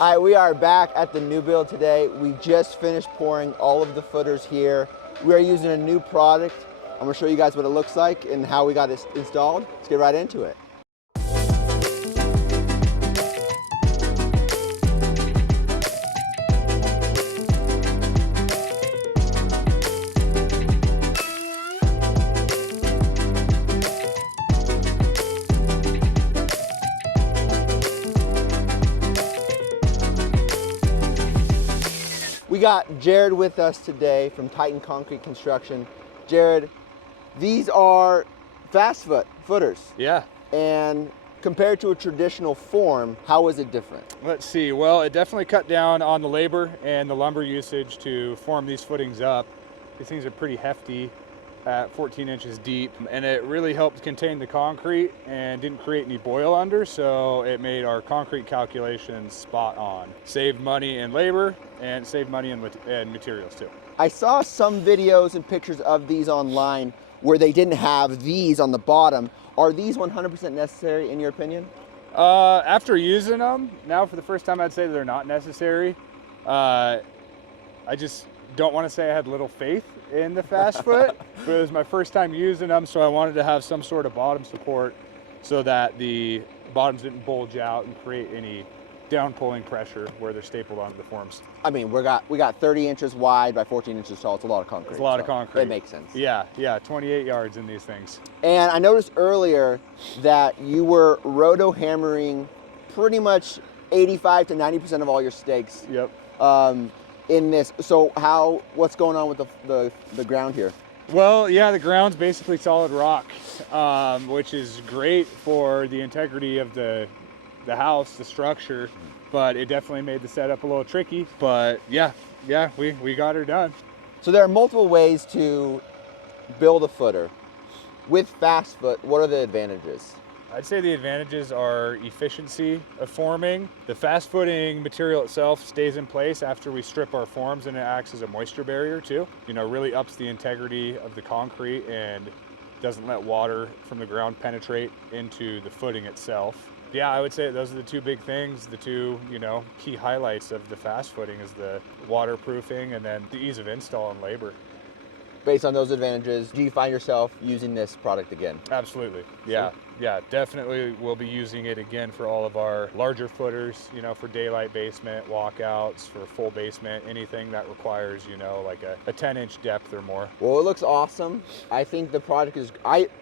All right, we are back at the new build today. We just finished pouring all of the footers here. We are using a new product. I'm gonna show you guys what it looks like and how we got it installed. Let's get right into it. We got Jared with us today from Titan Concrete Construction. Jared, these are fast footers. Yeah. And compared to a traditional form, how is it different? Let's see. Well, it definitely cut down on the labor and the lumber usage to form these footings up. These things are pretty hefty at 14 inches deep, and it really helped contain the concrete and didn't create any boil under, so it made our concrete calculations spot on. Saved money in labor and saved money in materials too. I saw some videos and pictures of these online where they didn't have these on the bottom. Are these 100% necessary in your opinion? After using them, now for the first time I'd say they're not necessary. I just don't want to say I had little faith in the fast foot, but it was my first time using them, so I wanted to have some sort of bottom support so that the bottoms didn't bulge out and create any down pulling pressure where they're stapled onto the forms. I mean, we got 30 inches wide by 14 inches tall. It's a lot of concrete. It's a lot of concrete. It makes sense. Yeah, 28 yards in these things. And I noticed earlier that you were roto hammering pretty much 85 to 90% of all your stakes. Yep. In this, so what's going on with the ground here? Well, yeah, the ground's basically solid rock, which is great for the integrity of the house, the structure, but it definitely made the setup a little tricky. But yeah, we got her done. So there are multiple ways to build a footer. With fast foot, what are the advantages? I'd say the advantages are efficiency of forming. The fast footing material itself stays in place after we strip our forms, and it acts as a moisture barrier too. You know, really ups the integrity of the concrete and doesn't let water from the ground penetrate into the footing itself. Yeah, I would say those are the two big things. The two, key highlights of the fast footing is the waterproofing and then the ease of install and labor. Based on those advantages, do you find yourself using this product again? Absolutely. Yeah, definitely we'll be using it again for all of our larger footers, for daylight basement, walkouts, for full basement, anything that requires, like a 10-inch depth or more. Well, it looks awesome. I think the product is,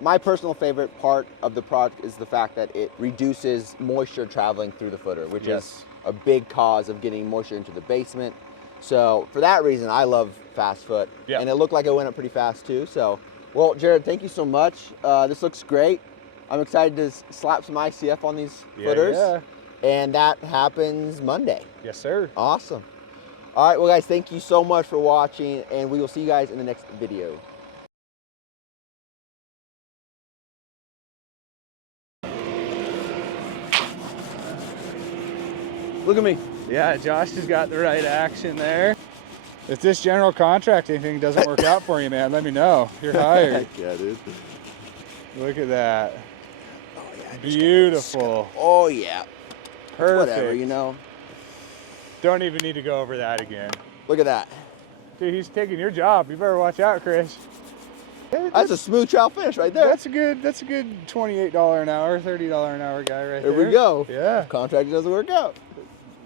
my personal favorite part of the product is the fact that it reduces moisture traveling through the footer, which is a big cause of getting moisture into the basement. So for that reason, I love fast foot. Yeah. And it looked like it went up pretty fast too. So, well, Jared, thank you so much. This looks great. I'm excited to slap some ICF on these footers. Yeah. And that happens Monday. Yes, sir. Awesome. All right, well, guys, thank you so much for watching, and we will see you guys in the next video. Look at me. Yeah, Josh has got the right action there. If this general contracting thing doesn't work out for you, man, let me know. You're hired. Yeah, dude. Look at that. Oh, yeah, Beautiful. Oh, yeah. Perfect. Whatever, Don't even need to go over that again. Look at that. Dude, he's taking your job. You better watch out, Chris. That's a smooth trout finish right there. That's a good $28 an hour, $30 an hour guy right there. There we go. Yeah. Contract doesn't work out.